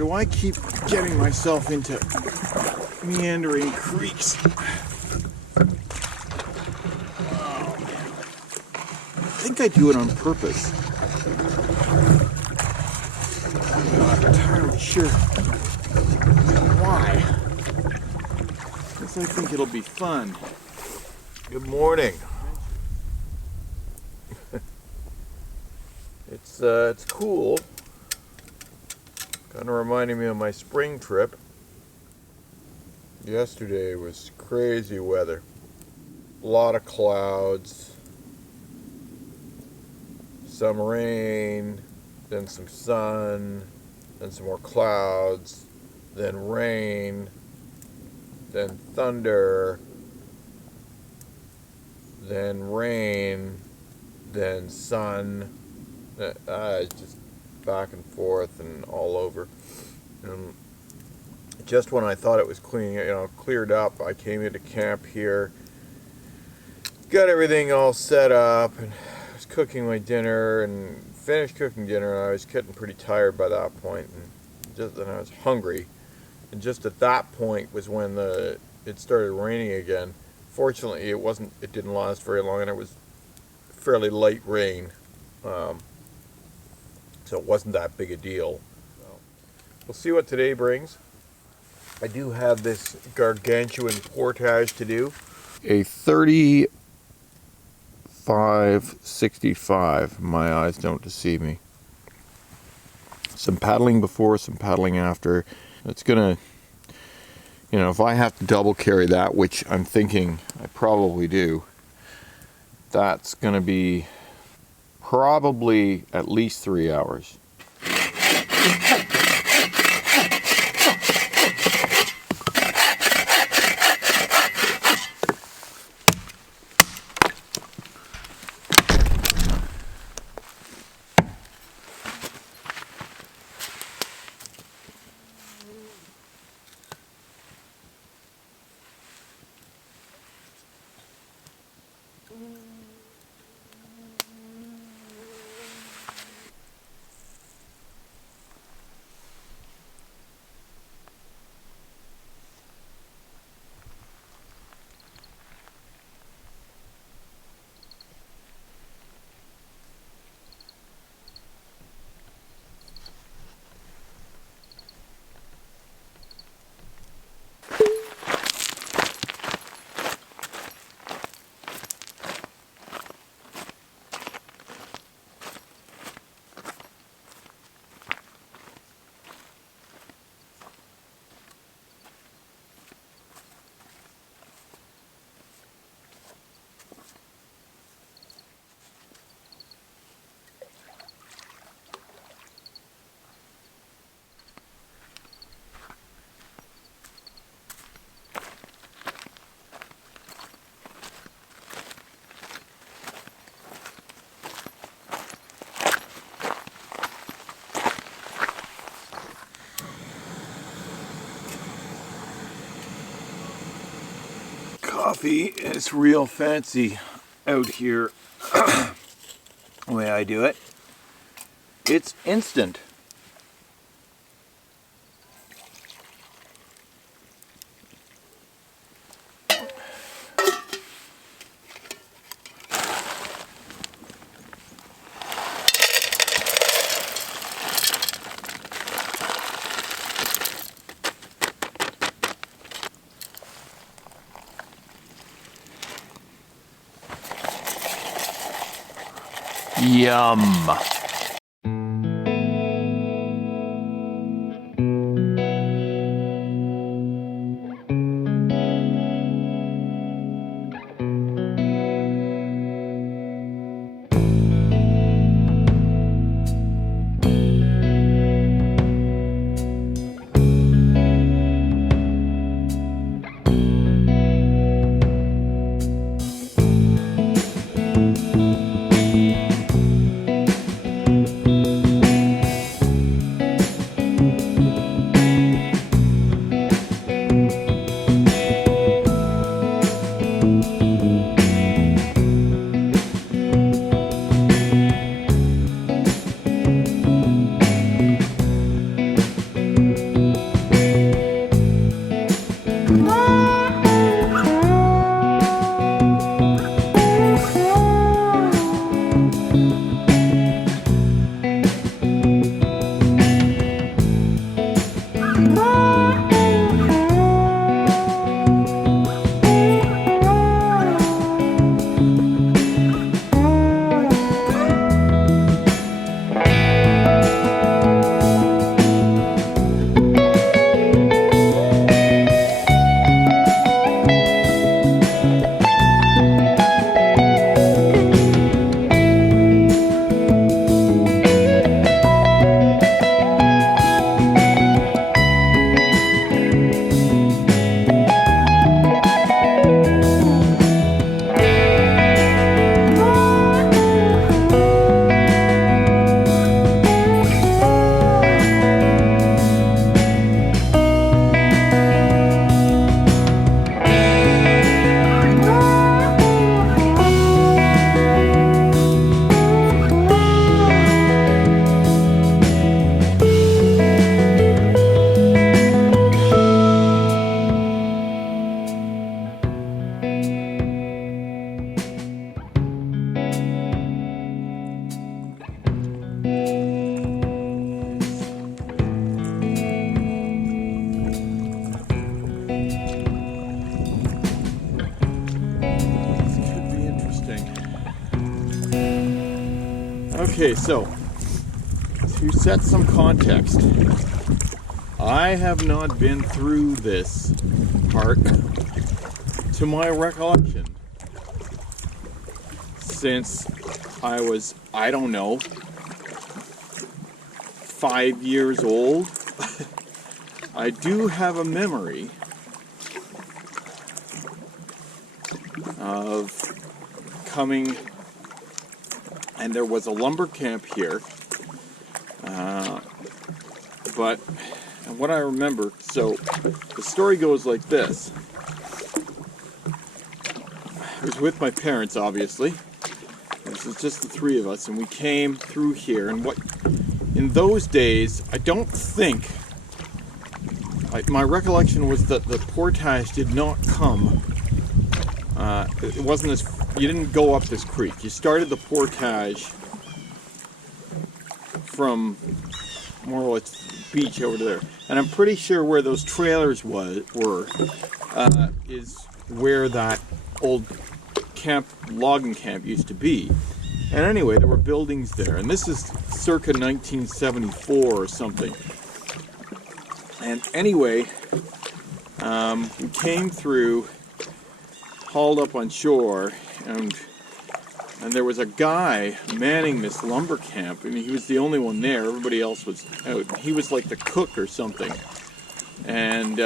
do I keep getting myself into meandering creeks? Oh, man. I think I do it on purpose. I'm not entirely sure why. Guess I think it'll be fun. Good morning. It's cool. Kind of reminding me of my spring trip. Yesterday was crazy weather. A lot of clouds, some rain, then some sun, then some more clouds, then rain, then thunder, then rain, then sun. Just back and forth and all over. And just when I thought it was cleared up, I came into camp here, got everything all set up, and was cooking my dinner, and finished cooking dinner, and I was getting pretty tired by that point, and I was hungry. And just at that point was when it started raining again. Fortunately, it didn't last very long, and it was fairly light rain. So it wasn't that big a deal. So we'll see what today brings. I do have this gargantuan portage to do. A 35-65. My eyes don't deceive me. Some paddling before, some paddling after. It's gonna, if I have to double carry that, which I'm thinking I probably do, that's gonna be probably at least 3 hours. Coffee is real fancy out here. The way I do it, it's instant. Yum. Okay, so to set some context, I have not been through this part to my recollection since I was, I don't know, 5 years old. I do have a memory of coming, and there was a lumber camp here, but what I remember, so the story goes like this. I was with my parents, obviously. This is just the three of us, and we came through here, and what, in those days, I don't think, my recollection was that the portage did not come, it wasn't as, you didn't go up this creek. You started the portage from more or less beach over there. And I'm pretty sure where those trailers were is where that old camp, logging camp used to be. And anyway, there were buildings there. And this is circa 1974 or something. And anyway, we came through, hauled up on shore, and there was a guy manning this lumber camp, and he was the only one there. Everybody else was out. He was like the cook or something, and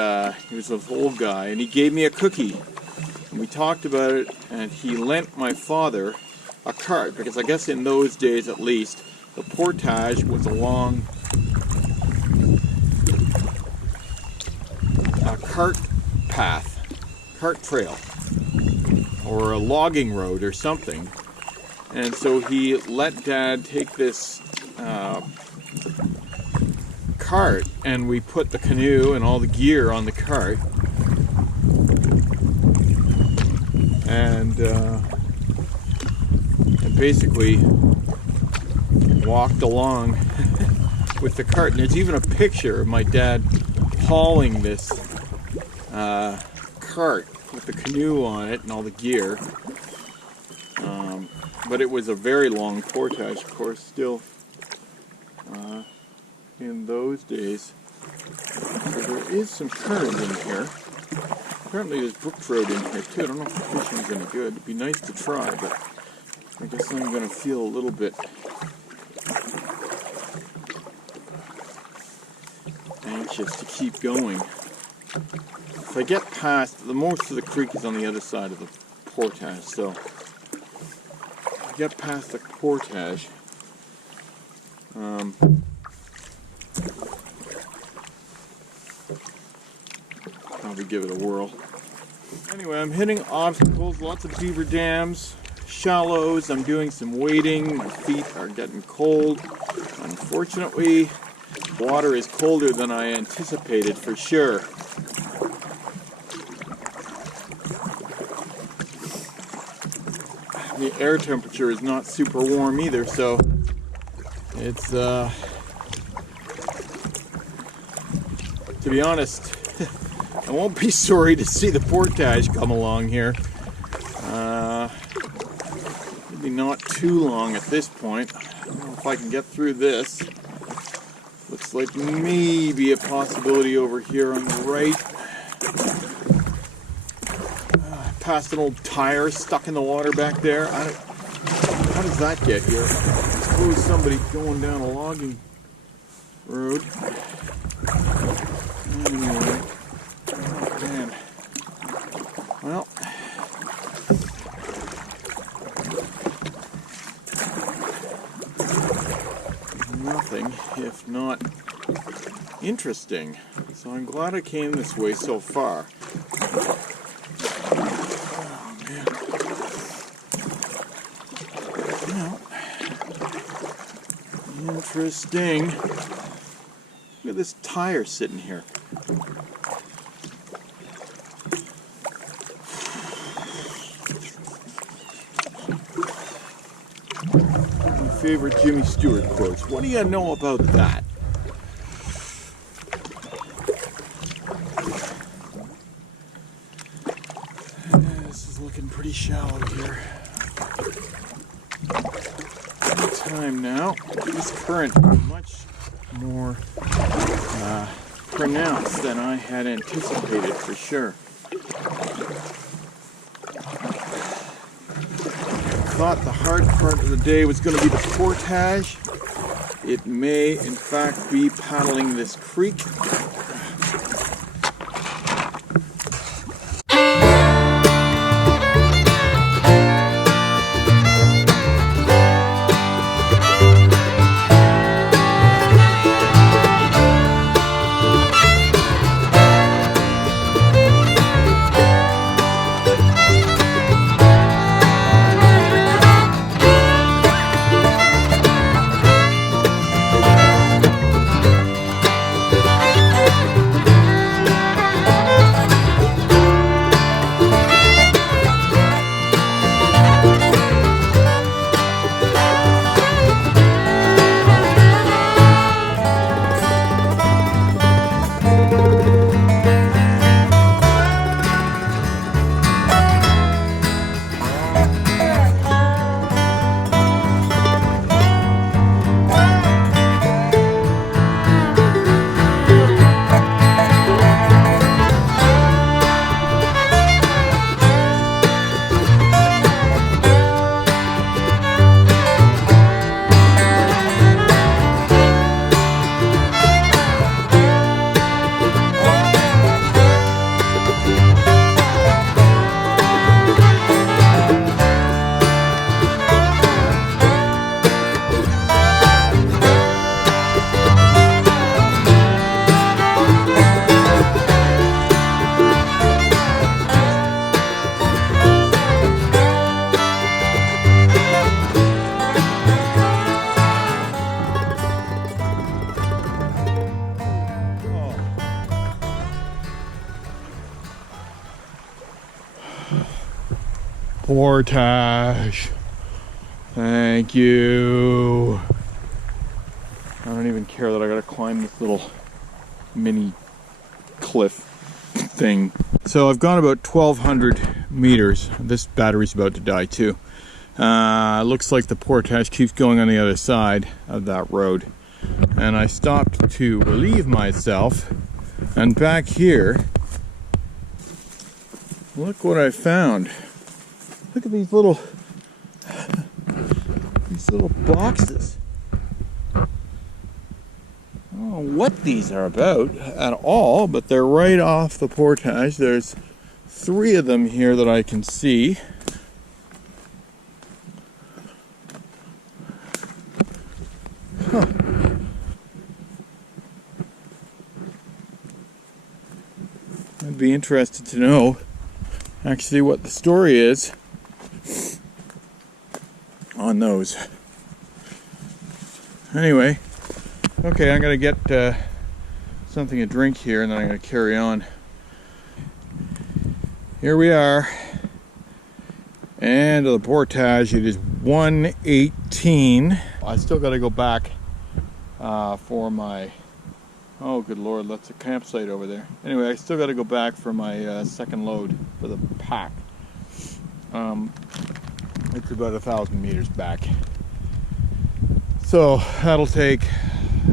he was this old guy, and he gave me a cookie, and we talked about it, and he lent my father a cart, because I guess in those days at least, the portage was along a cart path, cart trail, or a logging road or something. And so he let Dad take this cart, and we put the canoe and all the gear on the cart, and basically walked along with the cart. And there's even a picture of my dad hauling this cart with the canoe on it and all the gear. But it was a very long portage, of course, still in those days. So there is some current in here. Apparently there's brook trout in here too. I don't know if the fishing's any good. It'd be nice to try, but I guess I'm going to feel a little bit anxious to keep going. If I get past, most of the creek is on the other side of the portage, so if I get past the portage, probably give it a whirl. Anyway, I'm hitting obstacles, lots of beaver dams, shallows. I'm doing some wading. My feet are getting cold. Unfortunately, water is colder than I anticipated for sure. the air temperature is not super warm either, so it's to be honest, I won't be sorry to see the portage come along here. Maybe not too long at this point. I don't know if I can get through this. Looks like maybe a possibility over here on the right. Past an old tire stuck in the water back there. How does that get here? I suppose somebody going down a logging road. Anyway. Oh, man. Well. Nothing if not interesting. So I'm glad I came this way so far. Oh man. Well, interesting. Look at this tire sitting here. Favorite Jimmy Stewart quotes. What do you know about that? This is looking pretty shallow here. Time now. This current is much more pronounced than I had anticipated for sure. Thought the hard part of the day was going to be the portage. It may in fact be paddling this creek. Portage. Thank you. I don't even care that I gotta climb this little mini cliff thing. So I've gone about 1,200 meters. This battery's about to die too. Looks like the portage keeps going on the other side of that road. And I stopped to relieve myself. And back here, look what I found. Look at these little boxes. I don't know what these are about at all, but they're right off the portage. There's 3 of them here that I can see. Huh. I'd be interested to know actually what the story is on those. Anyway, okay, I'm gonna get something to drink here and then I'm gonna carry on. Here we are, And the portage, it is 1:18. I still got to go back for my, oh good lord, that's a campsite over there. Anyway, I still got to go back for my second load for the pack. It's about 1,000 meters back. So that'll take,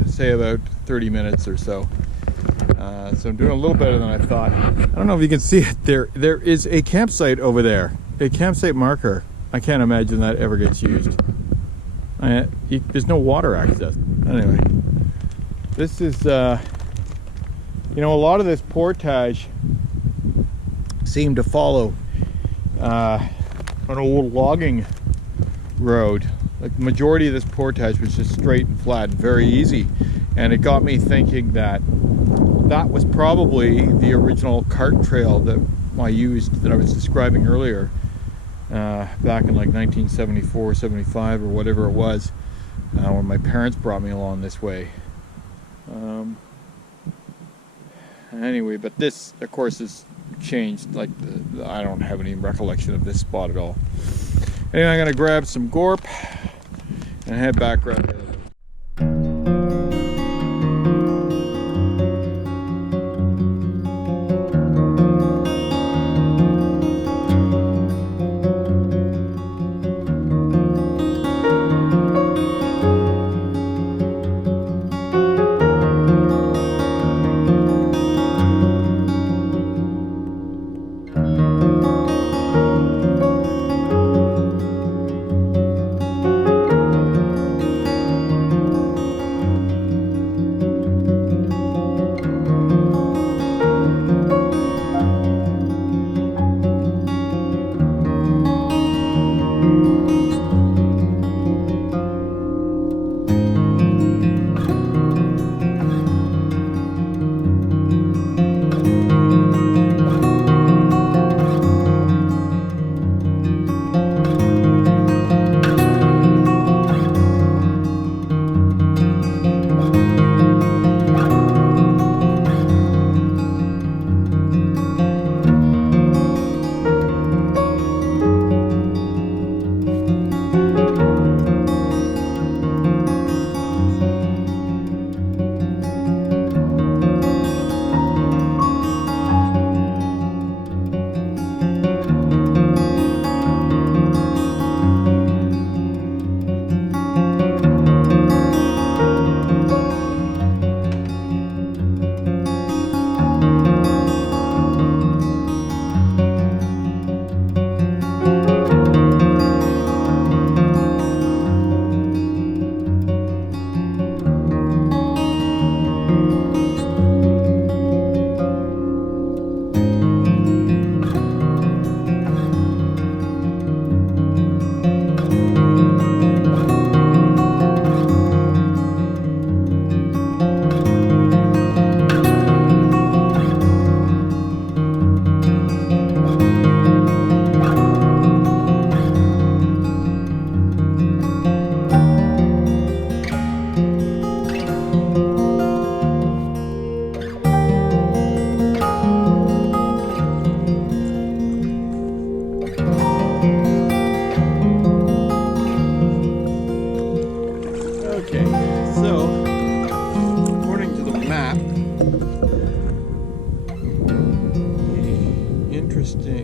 say, about 30 minutes or so. So I'm doing a little better than I thought. I don't know if you can see it there. There is a campsite over there, a campsite marker. I can't imagine that ever gets used. There's no water access. Anyway, this is, you know, a lot of this portage seemed to follow an old logging road. Like the majority of this portage was just straight and flat and very easy. And it got me thinking that that was probably the original cart trail that I used, that I was describing earlier, back in like 1974, 75 or whatever it was, when my parents brought me along this way. Anyway, but this, of course, is changed. Like, I don't have any recollection of this spot at all. Anyway, I'm gonna grab some gorp and head back right there.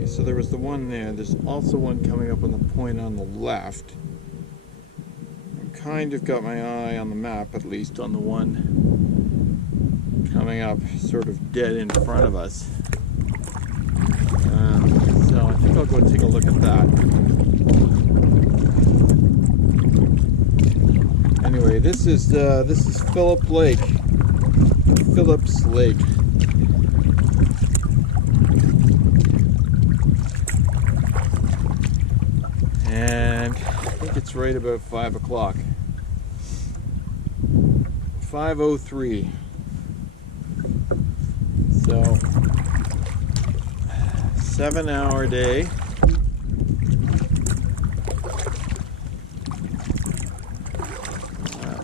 So there was the one there. There's also one coming up on the point on the left. I've kind of got my eye on the map, at least on the one coming up sort of dead in front of us. So I think I'll go take a look at that. Anyway, this is Phillips Lake. And I think it's right about 5 o'clock. 5:03. So 7-hour day.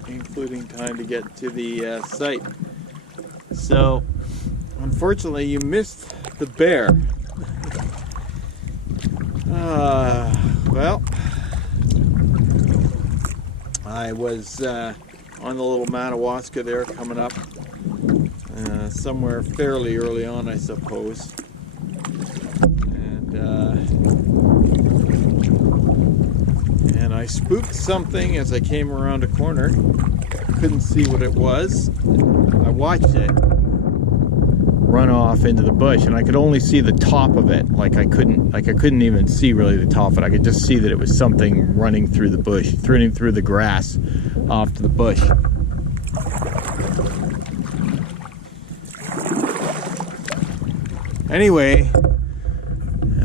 Including time to get to the site. So unfortunately you missed the bear. Well, I was on the Little Madawaska there, coming up somewhere fairly early on, I suppose. And I spooked something as I came around a corner. Couldn't see what it was. I watched it run off into the bush, and I could only see the top of it. I couldn't even see really the top of it. I could just see that it was something running through the bush, running through the grass off to the bush. Anyway,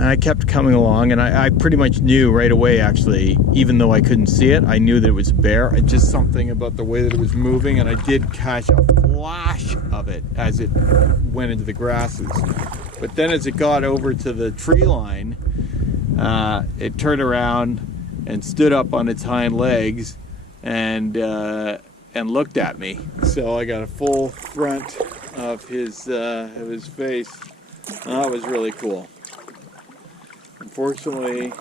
I kept coming along, and I pretty much knew right away, actually, even though I couldn't see it, I knew that it was a bear. Just something about the way that it was moving, and I did catch a flash of it as it went into the grasses. But then as it got over to the tree line, it turned around and stood up on its hind legs and looked at me. So I got a full front of his face. That was really cool. Unfortunately,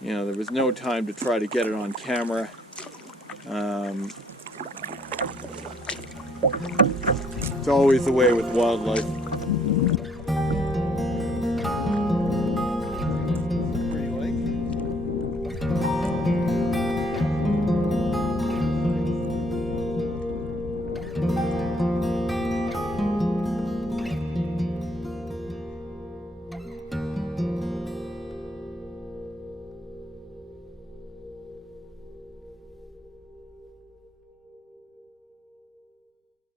there was no time to try to get it on camera. It's always the way with wildlife.